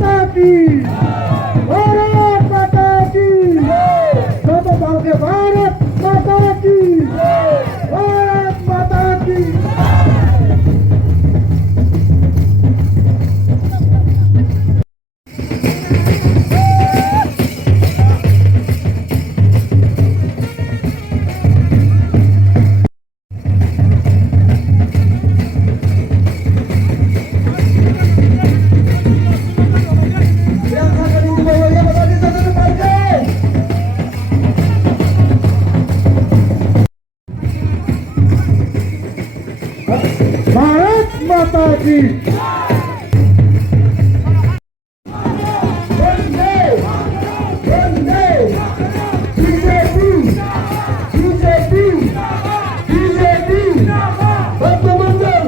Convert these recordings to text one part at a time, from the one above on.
माता की भारत माता की सब दल के भारत माता की भारत माता की भारत माता की वंदे वंदे बीजेपी बीजेपी बीजेपी भक्तमंडल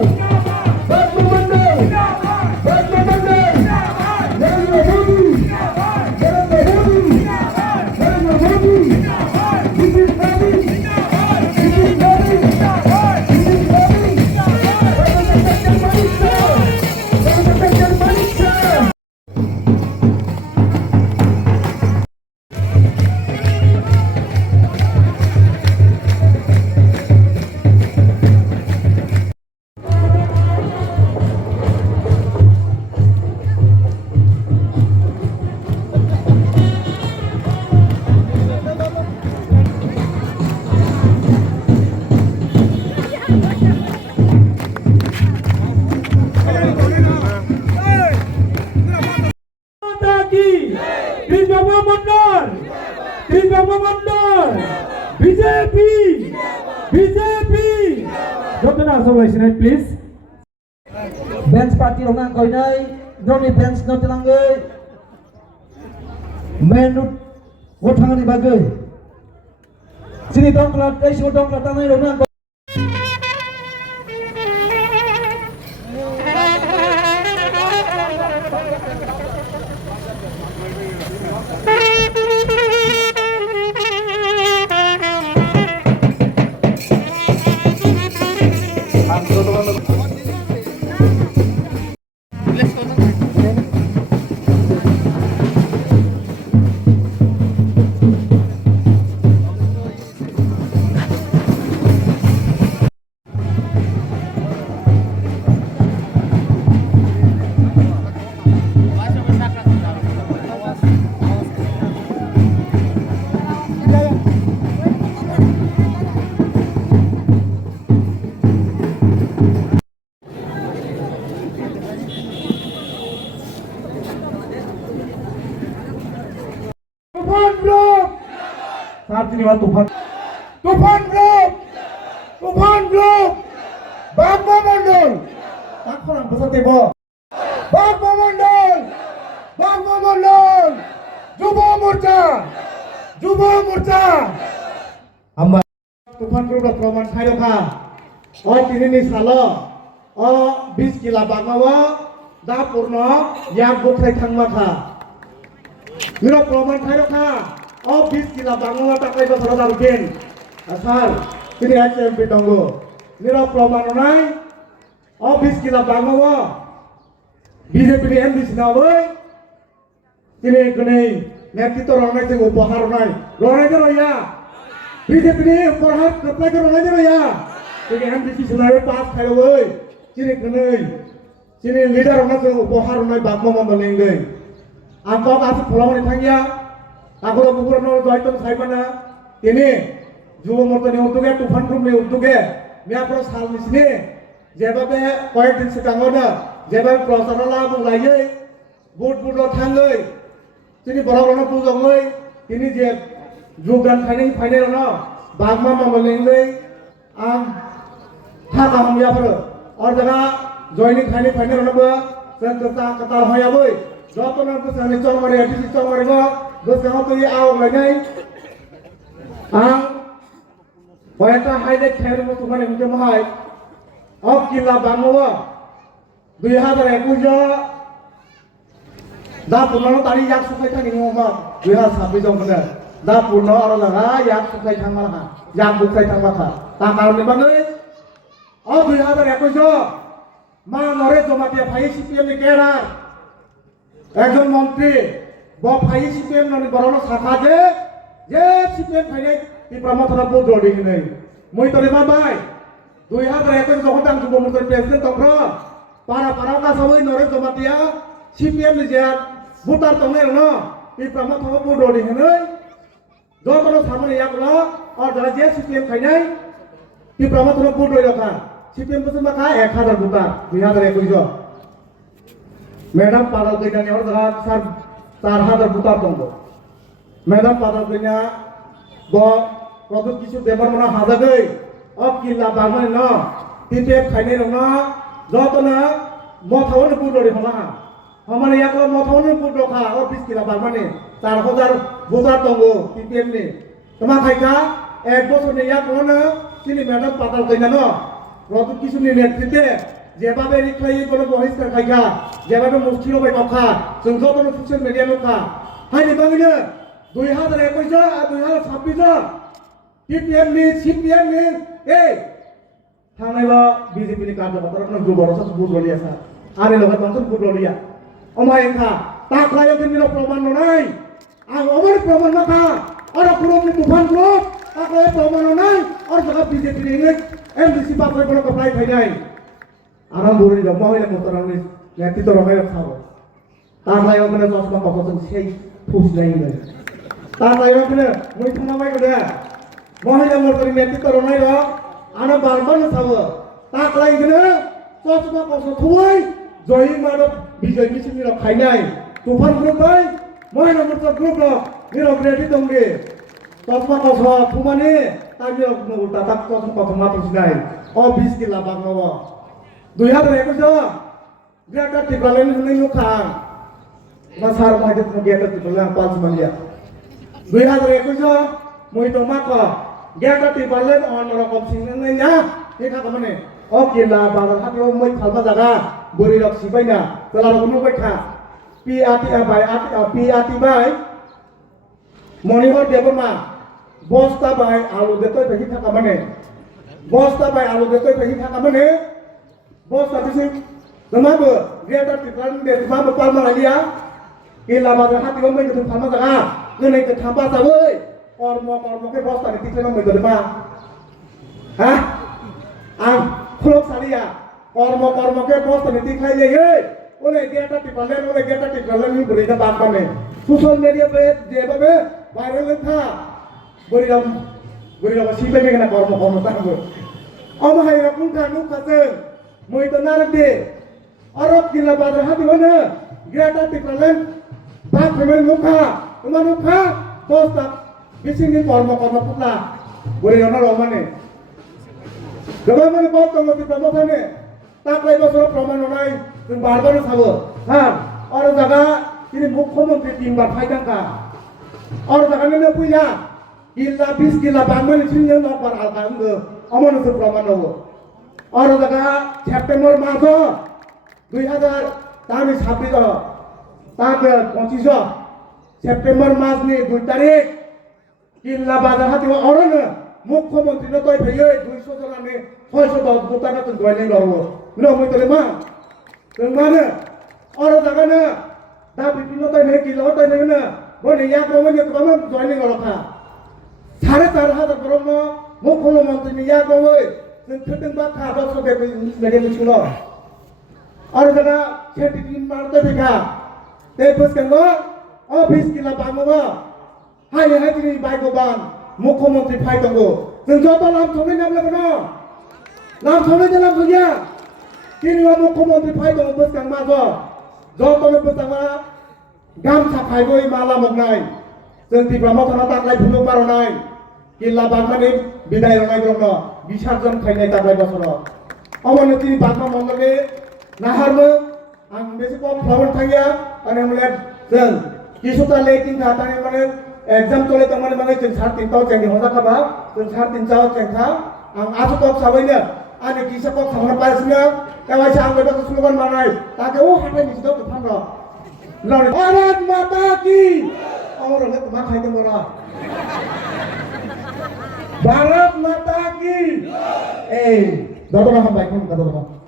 भक्तमंडल भक्तमंडल नरेंद्र मोदी नरेंद्र मोदी नरेंद्र मोदी नितिन मोदी नितिन मोदी बीजेपी बीजेपी जोतना सबाइसिनाय प्लीज बेंच पार्टी रंगा गयनाय जोंनि बेंच नोतलाङै मेन गथांनि बागै जोंनि दंग्ला दैसो दंग्ला थानाय रंगा তুফান গ্রুপ বাগমন্ডল এখন বসাতে বাগমন্ডল যুব মোর্চা আমার তুফান গ্রুপ প্রমাণ খাইরখা ও তিনিনি সাল ও 20 কিলা বাগাওয়া দা পূর্ণ ইয়াক বখাই থাংমাখা নির প্রমাণ খাইরখা ও 20 কিলা বাংলা টাকাই বছর দারবেন স্যার তিনি এমপি দঙ্গ নির প্রমাণ নাই ও 20 কিলা বাংলা বিজেপি এমপি সিনাবই তিনি গনে নেতৃত্ব রনাই থেকে উপহার নাই রনাই দে রইয়া বিজেপি নি উপহার কপ্লাই দে রনাই দে রইয়া তিনি এমপি সিনাবে পাস খাইবই তিনি গনে তিনি লিডার রনাই থেকে উপহার নাই বাগমা মলেঙ্গই আমক আসি ফলামনি থাঙ্গিয়া Aku bukan orang Joyton Saibana ini juga mau tanya untuk ya Tuhan Group nih untuk ya, dia terus hal di sini, jawab koyak di sekitar mana, jawab pelaksanaan lah mulai, bud lo tanggai, sini orang pulang lagi, ini je juga final no, bagma mamalenggai, hak am ya bro, orang jaga joining final no ba, sen kata hoya boy, Joyton aku sana cong mari, di cong mari go. Bos kamu tuh ya awal lagi, Wanita highlight khair mo tuhan yang jam hai, ab kila bangwa, 2021 dah purna tadi yak sukai thang ini ngomong, 2026 jom bener, dah purna orang laga yak sukai thang malah, yak bukai thang malah, tanggal ni bangai, ab 2021 mah nore jom mati apa CPM ni kera, একজন মন্ত্রী phi CPM ননি বরণ শাখা যে CPM ফাইনাই Tripura বুদ্রডি হই মই তলে মা by 2021 যখন আং যুব মন্ত্রী প্রেসিডেন্ট তখন পারা পারা কাসাবই নরে জমাতিয়া সিপিএম ni যে ভোটার তংনে ন ত্রিপুরা বুদ্রডি হই যতন সামনে ইয়াকলো আর যারা যে সিপিএম ফাইনাই ত্রিপুরা বুদ্রডি রাখা সিপিএম বসে মাখা 1000 ভোটার 2021 मैडम पादल कइना ने और जगह सर 4000 भूतार दंगो मैडम पादल कइना ब प्रदुत किछु देबर मना हाजागै अब किला बागमाने न टिपेप खाइने न जतना मथावन बुडोरि हला हमने याको मथावन बुडो खा और 20 किला बागमाने 4000 भूतार दंगो टिपेप नि तमा खाइका एक बছর ने याको न सिनि मैडम पादल कइना न प्रदुत किछु नि नेतृत्वे যেভাবে রিক্লাই কোনো বহিষ্কার খাইখা যেভাবে মুষ্টির বাই কথা जों যতন সোশ্যাল মিডিয়া নখা হাইনি বাঙিনে 2021 আর 2026 টিপিএম নি সিপিএম নি এই থানাইবা বিজেপি নি কার্যকর্তা ন যুবরসা বুদলিয়া সা আরে লগা তখন বুদলিয়া অমায় এখা তাকলায়ো দিন প্রমাণ নাই আর আমার প্রমাণ না আর গ্রুপ নি তুফান গ্রুপ তাকলায়ো প্রমাণ নাই আর জায়গা বিজেপি নি এমডিসি পাত্রে কোনো কপ্লাই খাই নাই आराम बोरी जमा होइले मोतरांनि नेतृत्व रमाय खाबो तारलायाव माने जसमा कखजों सेई फुस नाही नै तारलायाव माने মই थानाबाय गदे महिला मोतरि नेतृत्व रमाय र आना बारबान थाबो ताकलाय गने जसमा कखज थुय जय मानव विजय मिसिनि र खाइनाय तुफान ग्रुप बाय महिला मोर्चा ग्रुप र निरब रेडी दंगे जसमा कखज थुमाने तानि उल्टा ताक जसमा कखज माथुस नाही अ 20 किला बागनाव 2021 Greta Tibalan ni lukang masar mahjid Greta Tibalan pas mandia 2021 moi to maka Greta Tibalan on rokom singna nya eka kamane o kila bagar hati o moi khalma jaga bori rok sibaina tela rono baikha PAT bai PAT bai Monihor Deborma bosta bai alu detoi behi thaka mane bosta bai alu detoi behi thaka mane bos tapi sih, kenapa dia tertipuan dia cuma berpalma dia, kila badan hati kamu itu palma jaga, kena itu tanpa tahu, ormo ke bos tadi tikar kamu itu lima, hah? Kulok salia, ormo ke bos tadi tikar dia, oleh dia tertipuan ini berita tanpa nih, sosial media dia viral itu, beri siapa yang kena ormo tahu, hai aku kan kata মই তো নারদে আরব কিলা বাজার হাতি হনে Greta টিকলেন বাপ female মুখা তোমার মুখা বস্তা বিসিনি কর্ম পুতলা বলে না রমানে গবা মানে বাপ কমতি প্রমোখানে তাকলাই বছর প্রমাণ নাই তুমি বারবার খাবো হ্যাঁ আর জায়গা তিনি মুখ্যমন্ত্রী তিনবার ফাইটাঙ্কা আর জায়গা নেনে পুইলা কিলা 20 কিলা বাংমানি ছিলেন নবার আলকা অমনস প্রমাণ হবো और जगह सेप्टेम्बर मास 2026 ताक 25 सेप्टेम्बर मास नि 2 तारिख किल्ला बाजार हाति और मुख्यमंत्री न तय भइयो 200 जना ने 610 भोटाना त गइले गरबो न মই तले मा माने और जगह न दा बिपिन तय ने किल्ला तय ने न बने या को ने कम जइले गरखा 4500 करोड़ मुख्यमंत्री नि या को जों थेदों बाखा दस बे मेरे मिथिनो और जगह खेती दिन मारते बेखा ते बसकेंगो ओ 20 किला बांगो हाय दिनै बायगोबान मुख्यमंत्री फाइदंगो जों जत लाम थंगै नाम लगनो लाम थंगै नाम गया किनिवा मुख्यमंत्री फाइदंगो बसकां माजो जतनो बसकांगा गामसा फाइबोय माला मगनाय जों तिब्रामा थाना ताकलाय फुलुग मारनाय किला बागमानि बिदाय रनाय ग्रहण बिसारजन खाइनाय ताकलाय बसर अमने तिनि बागमा मंगले नाहारमो आं बेसे कम फ्लावर थांगिया आरो हमले जों किसुता लेटिं थातानि माने एग्जाम तले तमाने माने जों 3:30 ताव जोंनि हजा खाबा जों 3:30 ताव जोंखा आं आसु कक साबायनो आनि किसा कक थांना पाइसिनो एवाइसे आं बेटा स्लोगान मानाय ताके ओ हाथाय निसिद तुफान र लने भारत माता की और ले मा खाइदों मोरा भारत माता की ए दादा हम बाइक में कदम